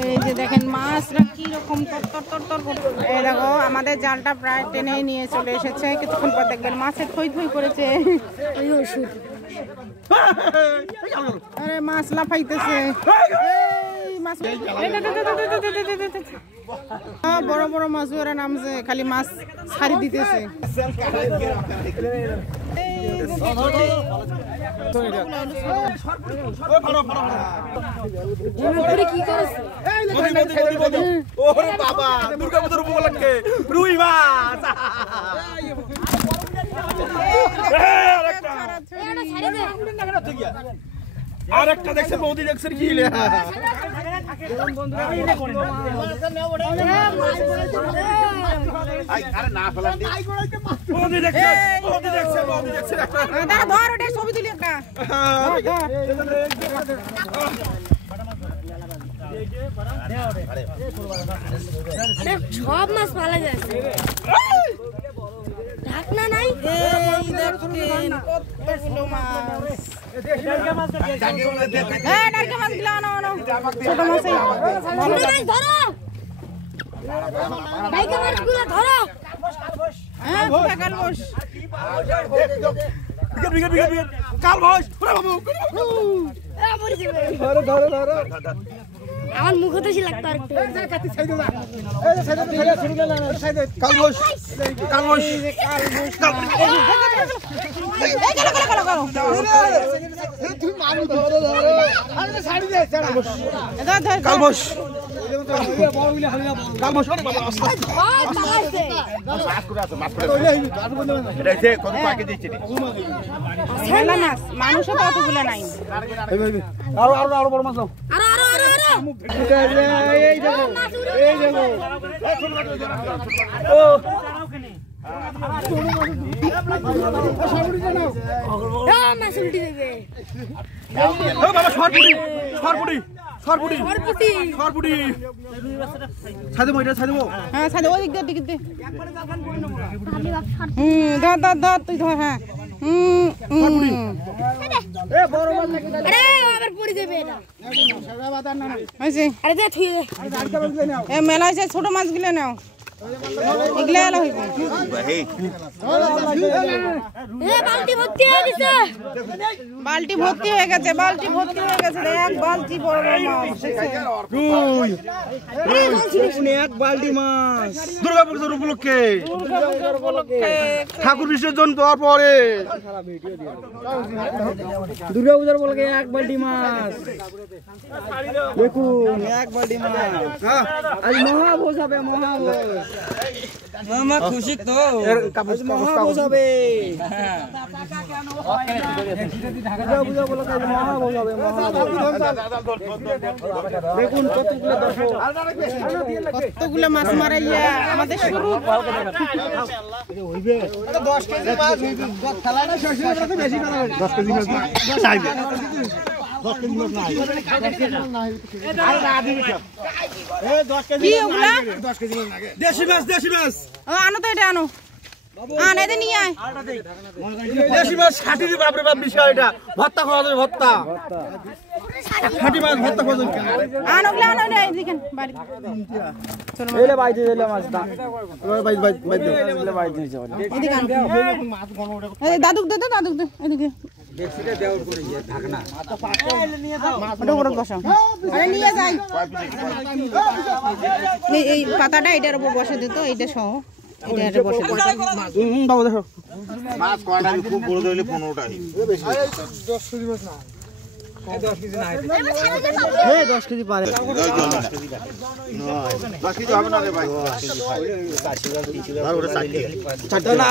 এই যে দেখেন মাছরা কি রকম তরতর করছে। এই দেখো আমাদের জালটা প্রায় টেনে নিয়ে চলে এসেছে, কিছুক্ষণ পর দেখবেন মাছে থই থই করেছে। আরে মাছ লাফাইতেছে, বড় বড় মাছ ওরা নামছে, খালি মাছ ছাড়ি দিতেছে। আরেকটা দেখছেন বৌদি, দেখছেন কি সব মাছ পালা যাচ্ছে, ঢাকনা নাই। কতগুলো মাছ, ছোট মাছ ধরো, বাইকে মাছগুলো ধরো। আমার মুখ হতে লাগতো মানুষও তো অতগুলো নাই। আরো বড় মাছ তুই ধর। হ্যাঁ মেলা হয়েছে, ছোট মাছ গুলো নাও, এগুলা বালতি ভর্তি হয়ে গেছে, এক বালতি বড় মাছ, এক বালতি মাছ দুর্গা পুজোর উপলক্ষে, ঠাকুর বিসর্জন দেওয়ার পরে দুর্গা পুজোর উপলক্ষে এক বালতি মাছ। দেখুন এক বালতি মাছ, আজ মহাভোজ হবে, মহাভোজ। মামা খুশি তো, মহাভোজ হবে, দুর্গা পুজো উপলক্ষে মহাভোজ হবে, দেখুন কতগুলো মাছ মারাইয়া আমাদের শুরু। 10 কেজি মাছ খেলা না, শেষ হয়ে গেলে বেশি খেলা হবে। 10 কেজি মাছ না চাইবে, 10 কেজি মাছ নাই, 10 কেজি মাছ নাই, আর না দিবি সব। এই 10 কেজি না, 10 কেজি মাছ লাগে, দেশি মাছ আনো তো, এটা আনো, আনে দে নিয়ে আয়। দেশি মাছ খাঁটি দি, বাপ রে বাপ, বিষয় এটা ভর্তা খাওয়া যাবে, ভর্তা খাঁটি মাছ ভর্তা খাওয়া যাবে। আনো দেখেন বাড়ি এলে বাইতে দিলে মাছটা, বাইতে এদিকে আনো, দাদুক দে, এদিকে নিয়ে যাই। এই পাতাটা এটার উপর বসে দিত, এইটা সহ এটা বসে দিত। মাছ কয়টা খুব বড় ধরলে 15টা। 10 কেজি পারে, 10 কেজি হবে না রে ভাই, 4টা না।